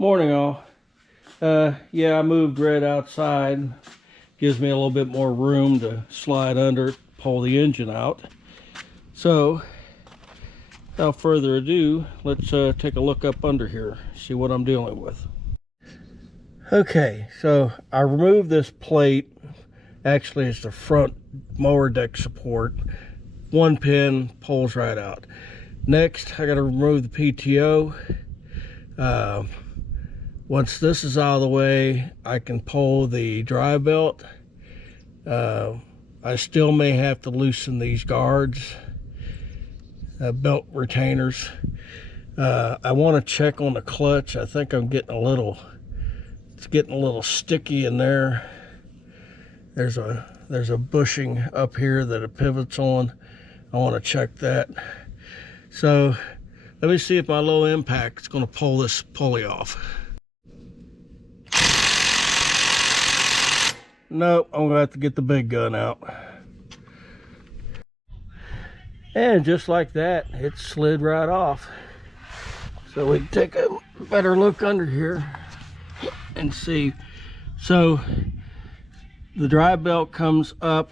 Morning all. Yeah, I moved Red outside. Gives me a little bit more room to slide under, pull the engine out. So, without further ado, let's take a look up under here, see what I'm dealing with. Okay, so I removed this plate. Actually, it's the front mower deck support. One pin pulls right out. Next, I got to remove the PTO. Once this is out of the way, I can pull the drive belt. I still may have to loosen these guards, belt retainers. I want to check on the clutch. I think I'm getting it's getting a little sticky in there. There's a bushing up here that it pivots on. I want to check that. So let me see if my low impact is going to pull this pulley off. Nope, I'm gonna have to get the big gun out. And just like that, it slid right off. So we take a better look under here and see. So the drive belt comes up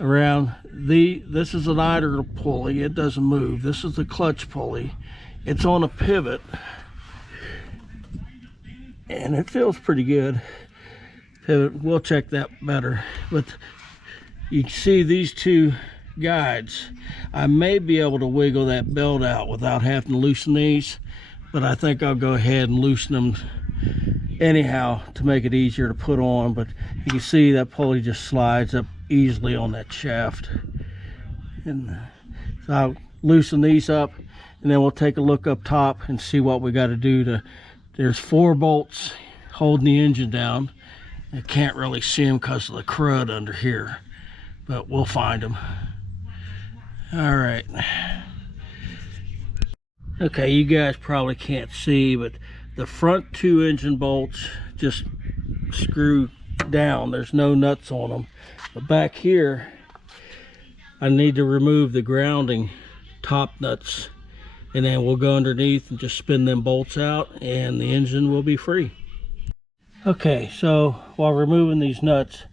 around this is an idler pulley. It doesn't move. This is the clutch pulley. It's on a pivot and it feels pretty good. We'll check that better, but you can see these two guides. I may be able to wiggle that belt out without having to loosen these, but I think I'll go ahead and loosen them anyhow to make it easier to put on. But you can see that pulley just slides up easily on that shaft, and so I'll loosen these up, and then we'll take a look up top and see what we got to do. There's 4 bolts holding the engine down. I can't really see them because of the crud under here, but we'll find them. All right. Okay, you guys probably can't see, but the front 2 engine bolts just screw down. There's no nuts on them. But back here, I need to remove the grounding top nuts, and then we'll go underneath and just spin them bolts out, and the engine will be free. Okay, so while removing these nuts,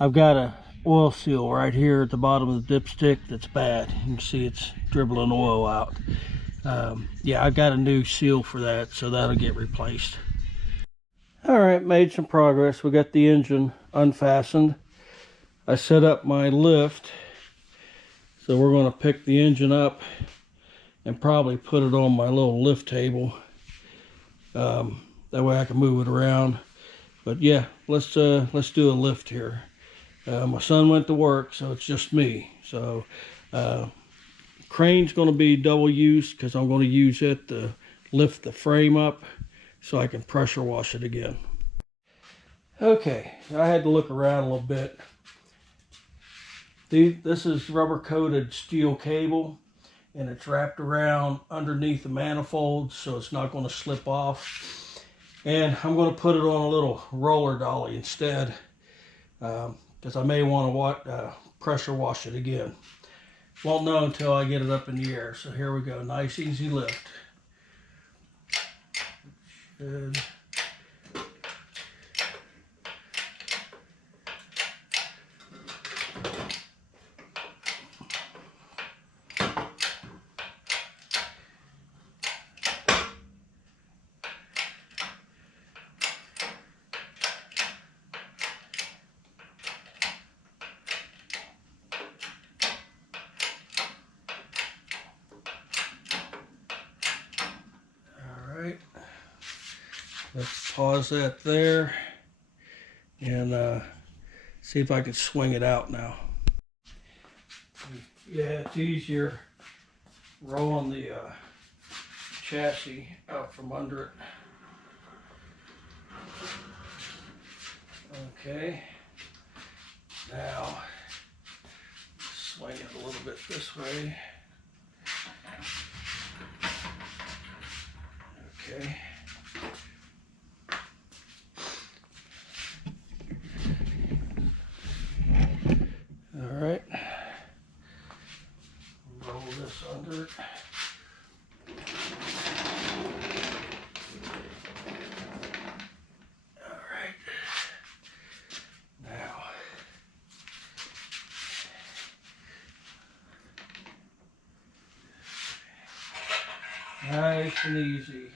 I've got a oil seal right here at the bottom of the dipstick that's bad. You can see it's dribbling oil out. Yeah, I got a new seal for that, so that'll get replaced. All right, made some progress. We got the engine unfastened. I set up my lift, so we're going to pick the engine up and probably put it on my little lift table. That way I can move it around. But yeah, let's do a lift here. My son went to work, so it's just me. So crane's going to be double use because I'm going to use it to lift the frame up so I can pressure wash it again. Okay, I had to look around a little bit. This is rubber coated steel cable, and it's wrapped around underneath the manifold so it's not going to slip off. And I'm going to put it on a little roller dolly instead, because I may want to pressure wash it again. Won't know until I get it up in the air. So here we go. Nice, easy lift. Good. Let's pause that there and see if I can swing it out now. Yeah, it's easier rolling the chassis out from under it. Okay, now swing it a little bit this way. Okay. All right. Roll this under it. Nice and easy.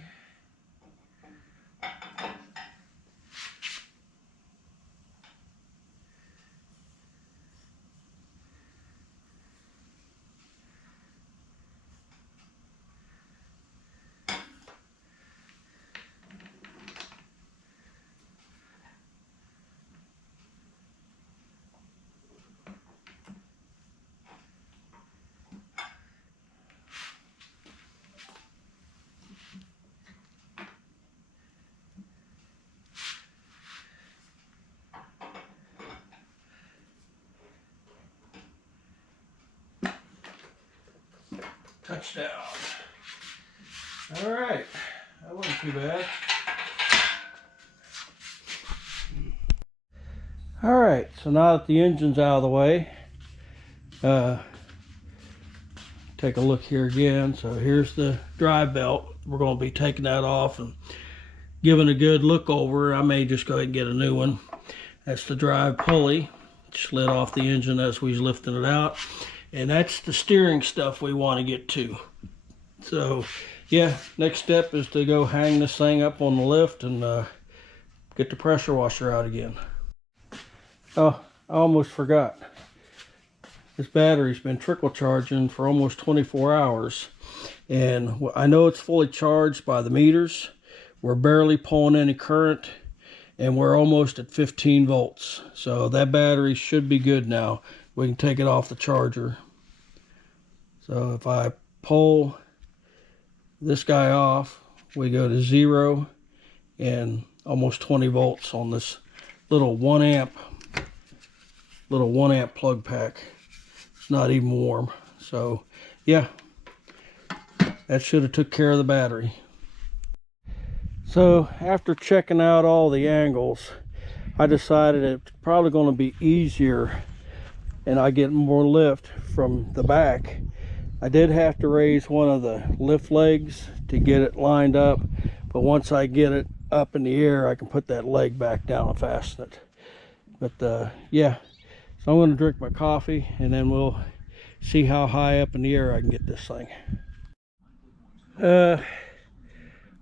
Touchdown. All right, that wasn't too bad. All right, so now that the engine's out of the way, take a look here again. So here's the drive belt. We're going to be taking that off and giving a good look over. I may just go ahead and get a new one. That's the drive pulley. Slid off the engine as we was lifting it out. And that's the steering stuff we want to get to. So yeah, next step is to go hang this thing up on the lift and get the pressure washer out again. Oh, I almost forgot. This battery's been trickle charging for almost 24 hours. And I know it's fully charged by the meters. We're barely pulling any current. And we're almost at 15 volts. So that battery should be good now. We can take it off the charger. So if I pull this guy off, we go to 0 and almost 20 volts on this little 1 amp plug pack. It's not even warm. So yeah, that should have took care of the battery. So after checking out all the angles, I decided it's probably going to be easier and I get more lift from the back. I did have to raise one of the lift legs to get it lined up, but once I get it up in the air, I can put that leg back down and fasten it. But yeah, so I'm going to drink my coffee and then we'll see how high up in the air I can get this thing.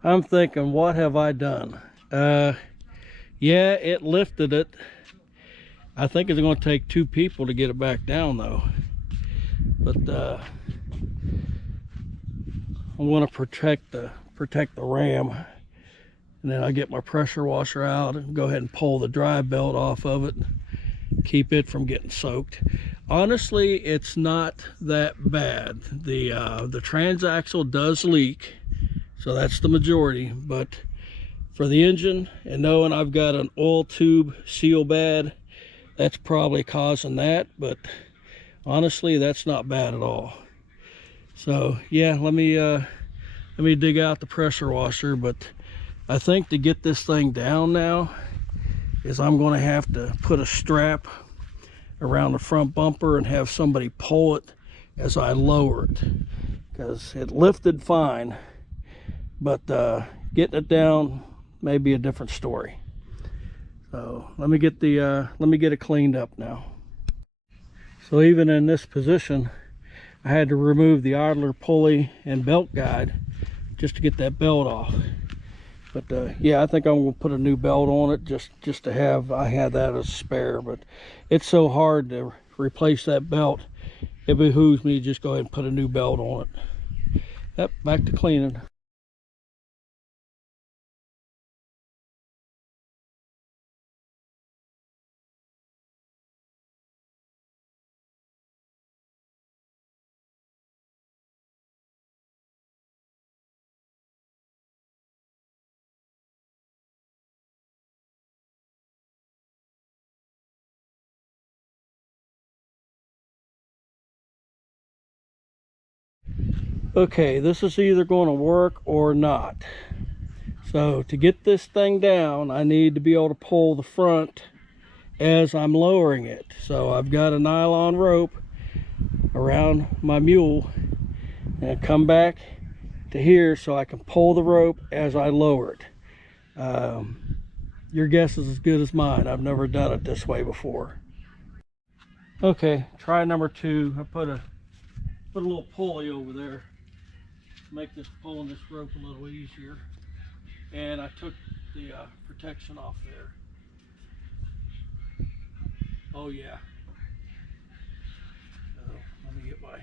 I'm thinking, what have I done? Yeah, it lifted it. I think it's going to take 2 people to get it back down though. But I want to protect the ram, and then I get my pressure washer out and go ahead and pull the drive belt off of it, keep it from getting soaked. Honestly, it's not that bad. The transaxle does leak, so that's the majority, but for the engine, and knowing I've got an oil tube seal bad, that's probably causing that, but honestly, that's not bad at all. So yeah, let me dig out the pressure washer, but I think to get this thing down now is I'm going to have to put a strap around the front bumper and have somebody pull it as I lower it, because it lifted fine, but getting it down may be a different story. So let me get it cleaned up now. So even in this position, I had to remove the idler pulley and belt guide just to get that belt off. But yeah, I think I'm gonna put a new belt on it just to have, I had that as a spare, but it's so hard to replace that belt. It behooves me to just go ahead and put a new belt on it. Yep, back to cleaning. Okay, this is either going to work or not. So to get this thing down, I need to be able to pull the front as I'm lowering it. So I've got a nylon rope around my mule and I come back to here so I can pull the rope as I lower it. Your guess is as good as mine. I've never done it this way before. Okay, try number 2. I put a little pulley over there. make this pulling this rope a little easier. And I took the protection off there. Oh yeah. So let me get my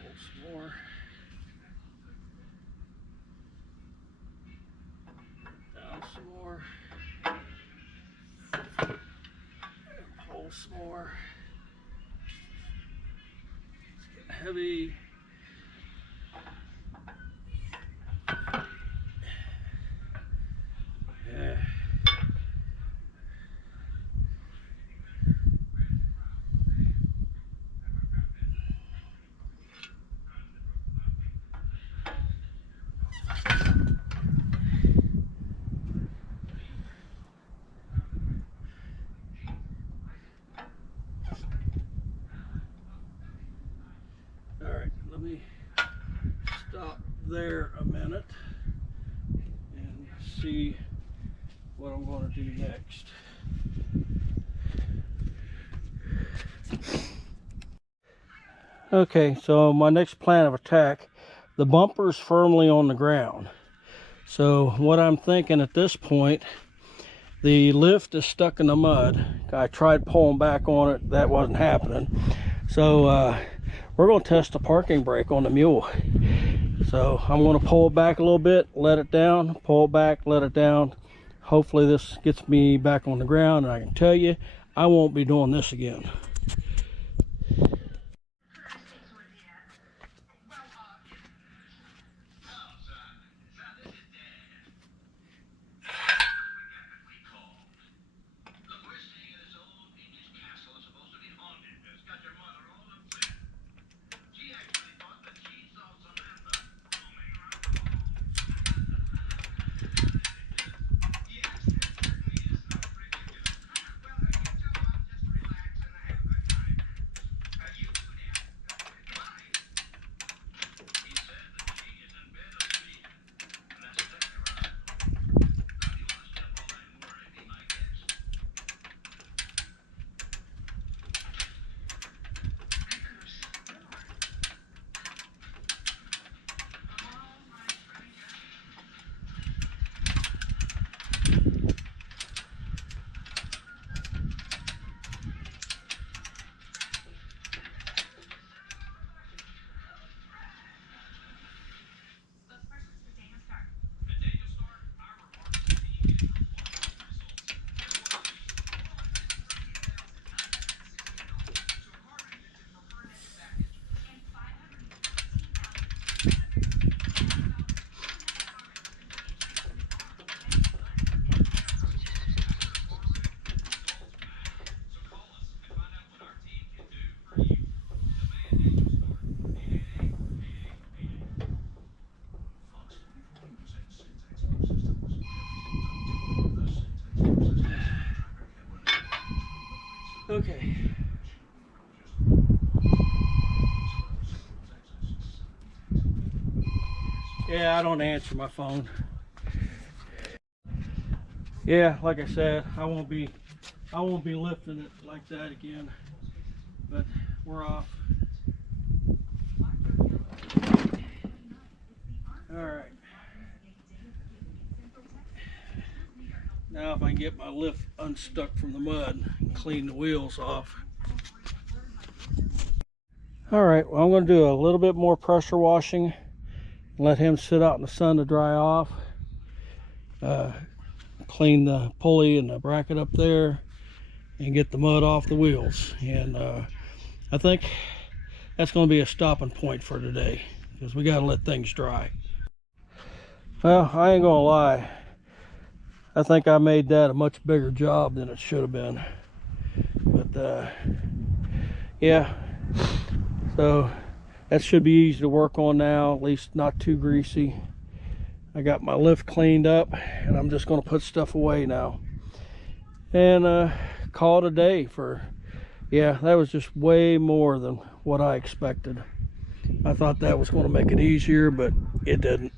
pull some more. Down some more. Pull some more. It's getting heavy. Yeah. All right, let me stop there a minute and see what I'm going to do next. Okay, so my next plan of attack, the bumper's firmly on the ground. So what I'm thinking at this point, the lift is stuck in the mud. I tried pulling back on it, that wasn't happening. So we're going to test the parking brake on the mule. So I'm going to pull it back a little bit, let it down, pull it back, let it down. Hopefully this gets me back on the ground, and I can tell you, I won't be doing this again. Okay. Yeah, I don't answer my phone. Yeah, like I said, I won't be lifting it like that again. But we're off. All right. Now if I can get my lift unstuck from the mud and clean the wheels off. All right, well, I'm going to do a little bit more pressure washing. Let him sit out in the sun to dry off. Clean the pulley and the bracket up there and get the mud off the wheels. And I think that's going to be a stopping point for today, because we got to let things dry. Well, I ain't going to lie. I think I made that a much bigger job than it should have been. But yeah, so that should be easy to work on now, at least not too greasy. I got my lift cleaned up, and I'm just going to put stuff away now and call it a day. For yeah, that was just way more than what I expected. I thought that was going to make it easier, but it didn't.